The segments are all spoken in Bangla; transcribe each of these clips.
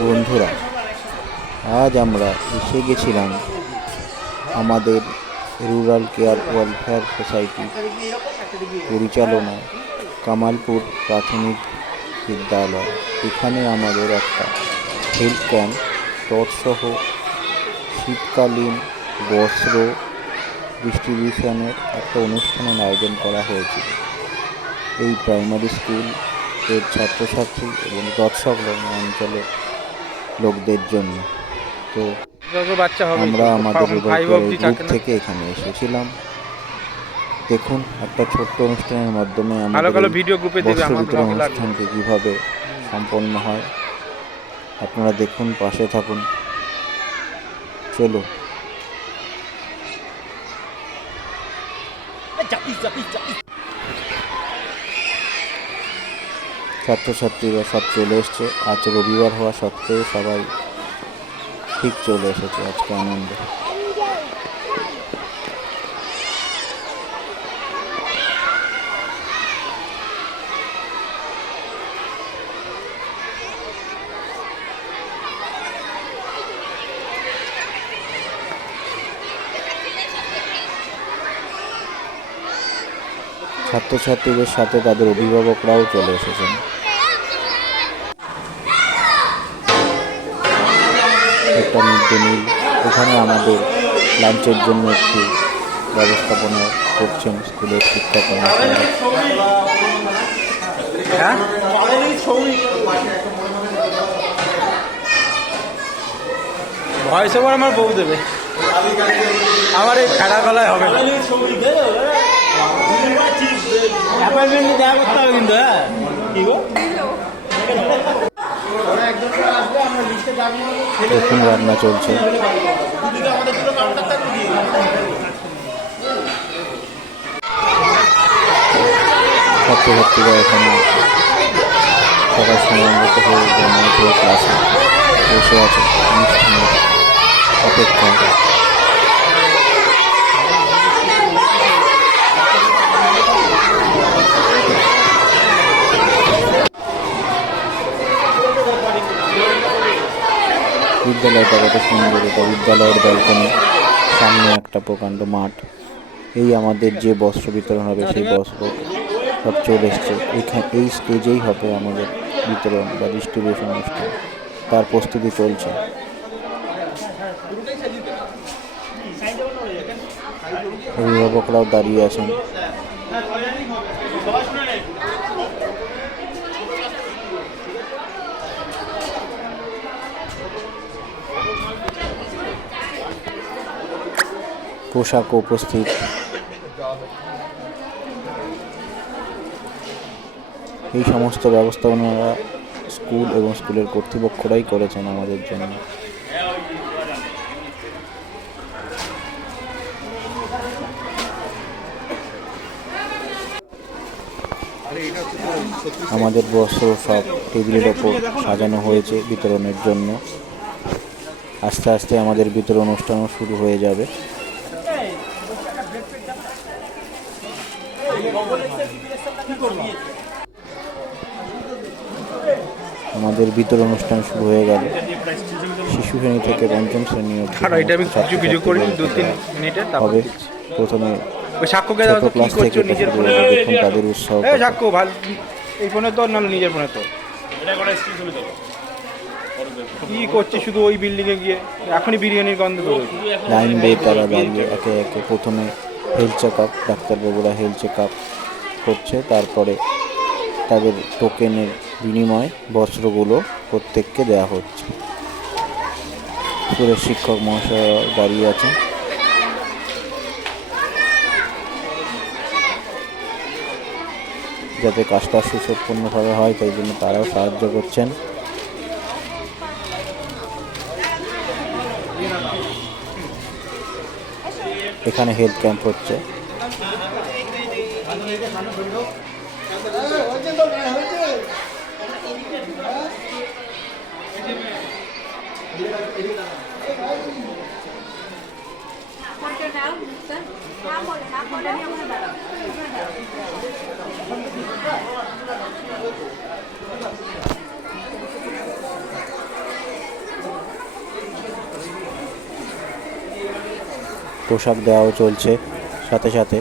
বন্ধুরা, আজ আমরা এসে গেছিলাম আমাদের রুরাল কেয়ার ওয়েলফেয়ার সোসাইটি পরিচালনায় কামালপুর প্রাথমিক বিদ্যালয়। এখানে আমাদের একটা হেলথ ক্যাম্প তৎসহ শীতকালীন বস্ত্র ডিস্ট্রিবিউশনের একটা অনুষ্ঠানের আয়োজন করা হয়েছিল। এই প্রাইমারি স্কুল এর ছাত্রছাত্রী এবং তৎসংলগ্ন অঞ্চলের লোকদের জন্য। তো আমরা আমাদের গ্রুপ থেকে এখানে এসেছিলাম। দেখুন, একটা ছোট্ট অনুষ্ঠানের মাধ্যমে আমাদের বস্ত্র বিতরণ অনুষ্ঠানটি কীভাবে সম্পন্ন হয় আপনারা দেখুন, পাশে থাকুন। চলো। ছাত্রছাত্রীরা সব চলে এসছে। আজ রবিবার হওয়া সত্ত্বেও সবাই ঠিক চলে এসেছে আজকে আনন্দে। ছাত্রছাত্রীদের সাথে তাদের অভিভাবকরাও চলে এসেছেন। একটা মিড ডে মিল, এখানে আমাদের লাঞ্চের জন্য একটু ব্যবস্থাপনা করছেন স্কুলের শিক্ষক কর্মচারী। ভয়েস ওভার আমার বউ দেবে, আমার এই খেলা গলায় হবে না। দেখা করতে হবে কিন্তু। হ্যাঁ, কি গো, দেখুন রান্না চলছে। ছাত্রছাত্রীরা এখানে সকাল সময়মতো হয়ে ক্লাসে বসে আছে অনুষ্ঠানের অপেক্ষায়। বিদ্যালয়টা কত সুন্দর, এটা বিদ্যালয়ের ব্যালকনি, সামনে একটা প্রকাণ্ড মাঠ। এই আমাদের যে বস্ত্র বিতরণ হবে সেই বস্ত্র সব চলে এসছে। এই স্টেজেই হবে আমাদের বিতরণ বা ডিস্ট্রিবিউশন অনুষ্ঠান, তার প্রস্তুতি চলছে। অভিভাবকরাও দাঁড়িয়ে আছেন। পোশাক উপস্থিত। এই সমস্ত ব্যবস্থাপনারা স্কুল এবং স্কুলের কর্তৃপক্ষরাই করেছেন আমাদের জন্য। আমাদের বস্ত্র সব টেবিলের ওপর সাজানো হয়েছে বিতরণের জন্য। আস্তে আস্তে আমাদের বিতরণ অনুষ্ঠানও শুরু হয়ে যাবে। আমাদের বিতরণ অনুষ্ঠান শুরু হয়ে গেল। শিশু শ্রেণী থেকে পঞ্চম শ্রেণী হবে। প্রথমে ছোট ক্লাস থেকে দেখুন তাদের উৎসাহ। এই ফোনে তোর নাম নিজের ফোনে তোর কি করছে, শুধু ওই বিল্ডিং এ গিয়ে এখনই বিরিয়ানির গন্ধ বেরোচ্ছে। লাইন দিয়ে তারা দাঁড়িয়ে একে একে প্রথমে হেলথ চেক আপ, ডাক্তারবাবুরা হেলথ চেক আপ করছে। তারপরে তাদের টোকেনের বিনিময়ে বস্ত্রগুলো প্রত্যেককে দেওয়া হচ্ছে। স্কুলের শিক্ষক মহাশয় দাঁড়িয়ে আছেন। যাতে কাজটা সুসম্পন্নভাবে হয় তাই জন্য তারাও সাহায্য করছেন। এখানে হেলথ ক্যাম্প হচ্ছে। পোশাক দেওয়াও চলছে সাথে সাথে।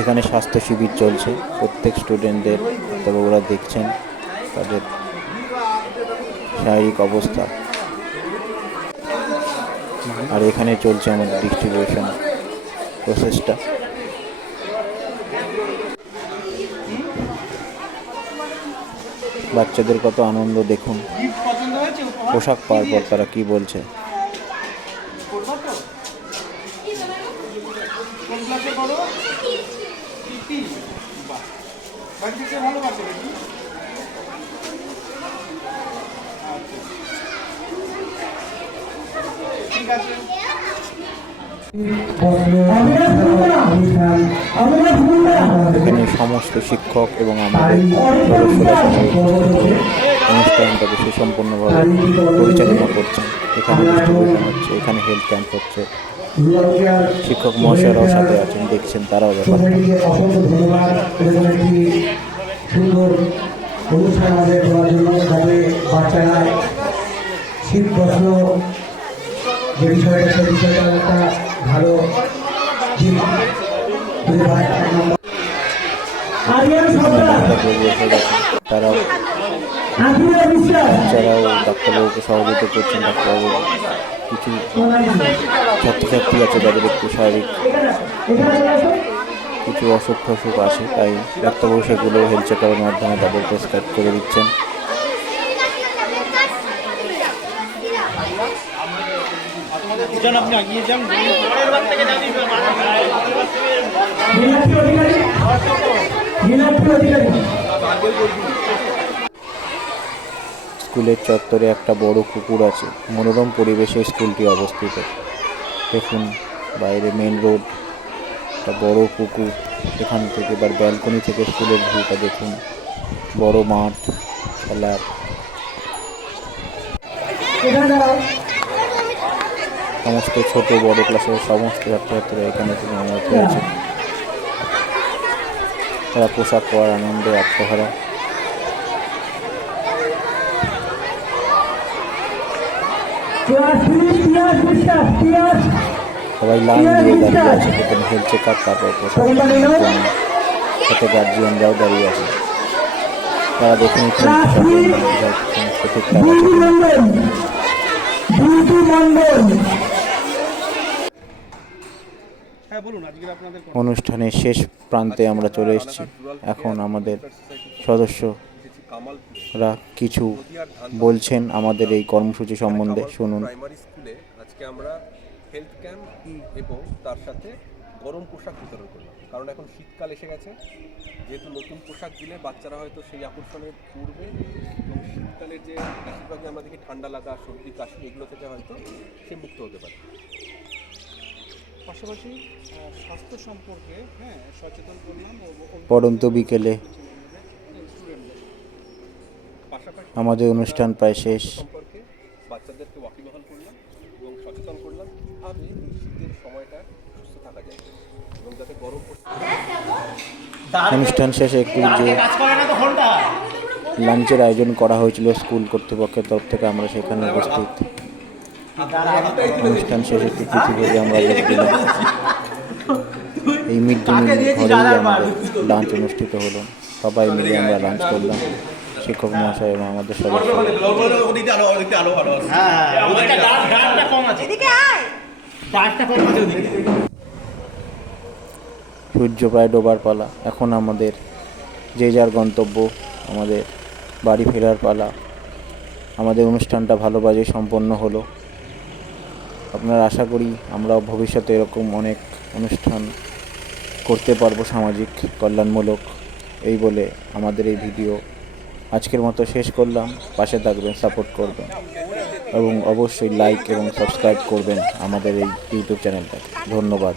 এখানে স্বাস্থ্য শিবির চলছে, প্রত্যেক স্টুডেন্টদের ডাক্তারবাবুরা দেখছেন তাদের শারীরিক অবস্থা। আর এখানে চলছে আমাদের ডিস্ট্রিবিউশন প্রসেসটা। বাচ্চাদের কত আনন্দ দেখুন, পোশাক পাওয়ার পর তারা কি বলছে। এখানে সমস্ত শিক্ষক এবং আমাদের সদস্যরা সবাই উপস্থিত হয়ে অনুষ্ঠানটাকে সুসম্পন্নভাবে পরিচালনা করছেন। এখানে ডিস্ট্রিবিউশন হচ্ছে, এখানে হেলথ ক্যাম্প হচ্ছে, শিক্ষক মহাশয়রাও সাথে আছেন, দেখছেন তারাও ব্যাপারটা। সুন্দর অনুষ্ঠান আমাদের করার জন্য যাতে বাচ্চারা শীত বস্ত্র যে বিষয়টা সে বিষয়টা একটা ভালো তারাও বাচ্চারাও ডাক্তারবাবুকে সহযোগিতা করছেন। ডাক্তারবাবু কিছু ছাত্রছাত্রী আছে যাদের একটু শারীরিক কিছু অসুখ টসুখ আছে, তাই ডাক্তারবাবু সেগুলো হেলথ চেক আপের মাধ্যমে তাদের প্রেসক্রাইব করে দিচ্ছেন। স্কুলের চত্বরে একটা বড় পুকুর আছে, মনোরম পরিবেশে স্কুলটি অবস্থিত। দেখুন বাইরে মেন রোড, একটা বড় পুকুর, সেখান থেকে এবার ব্যালকনি থেকে স্কুলের ভিউটা দেখুন। বড় মাঠ খেলার, সমস্ত ছোট বড় ক্লাসের সমস্ত ছাত্রছাত্রীরা এখানে জমায়েত হয়েছে। তারা পোশাক পরার আনন্দে আত্মহারা। সবাই লাইন দিয়ে দাঁড়িয়ে আছে, প্রথমে হেলথ চেক আপ, তারপর পোশাক সাথে গার্জিয়ানরাও দাঁড়িয়ে আছে। তারা দেখে নিচ্ছেন সমস্ত ঠিকঠাক আছে। অনুষ্ঠানের শেষ প্রান্তে আমরা চলে এসেছি। এখন আমাদের সদস্যরা কিছু বলছেন আমাদের এই কর্মসূচি সম্বন্ধে, শুনুন। প্রাইমারি স্কুলে আজকে আমরা হেলথ ক্যাম্প এবং তার সাথে গরম পোশাক বিতরণ করলাম, কারণ এখন শীতকাল এসে গেছে। যেহেতু নতুন পোশাক দিলে বাচ্চারা হয়তো সেই আকর্ষণের পূর্বে এবং শীতকালের যে বেশিরভাগই আমরা দেখি ঠান্ডা লাগা, সর্দি, কাশি, এগুলো থেকে হয়তো সে মুক্ত হতে পারে। পাশাপাশি স্বাস্থ্য সম্পর্কে সচেতন করলাম। পড়ন্ত বিকেলে আমাদের অনুষ্ঠান প্রায় শেষ। সম্পর্কে বাচ্চাদেরকে ওয়াকিবহাল করলাম এবং সচেতন করলাম কীভাবে শীতের সময়টা সুস্থ থাকা যায় এবং যাতে গরম অনুষ্ঠান শেষে একটু যে লাঞ্চের আয়োজন করা হয়েছিল স্কুল কর্তৃপক্ষের তরফ থেকে, আমরা সেখানে উপস্থিত। অনুষ্ঠান শেষে একটু পৃথিবী আমরা দেখলাম। এই মিড ডে মিল ঘরেই আমাদের লাঞ্চ অনুষ্ঠিত হলো, সবাই মিলে আমরা লাঞ্চ করলাম, শিক্ষক মহাশয় এবং আমাদের সদস্য। সূর্য প্রায় ডোবার পালা। এখন আমাদের যে যার গন্তব্য, আমাদের বাড়ি ফেরার পালা। আমাদের অনুষ্ঠানটা ভালোভাবে সম্পন্ন হলো। আপনারা আশা করি আমরাও ভবিষ্যতে এরকম অনেক অনুষ্ঠান করতে পারবো সামাজিক কল্যাণমূলক। এই বলে আমাদের এই ভিডিও আজকের মতো শেষ করলাম। পাশে থাকবেন, সাপোর্ট করবেন এবং অবশ্যই লাইক এবং সাবস্ক্রাইব করবেন আমাদের এই ইউটিউব চ্যানেলটাকে। ধন্যবাদ।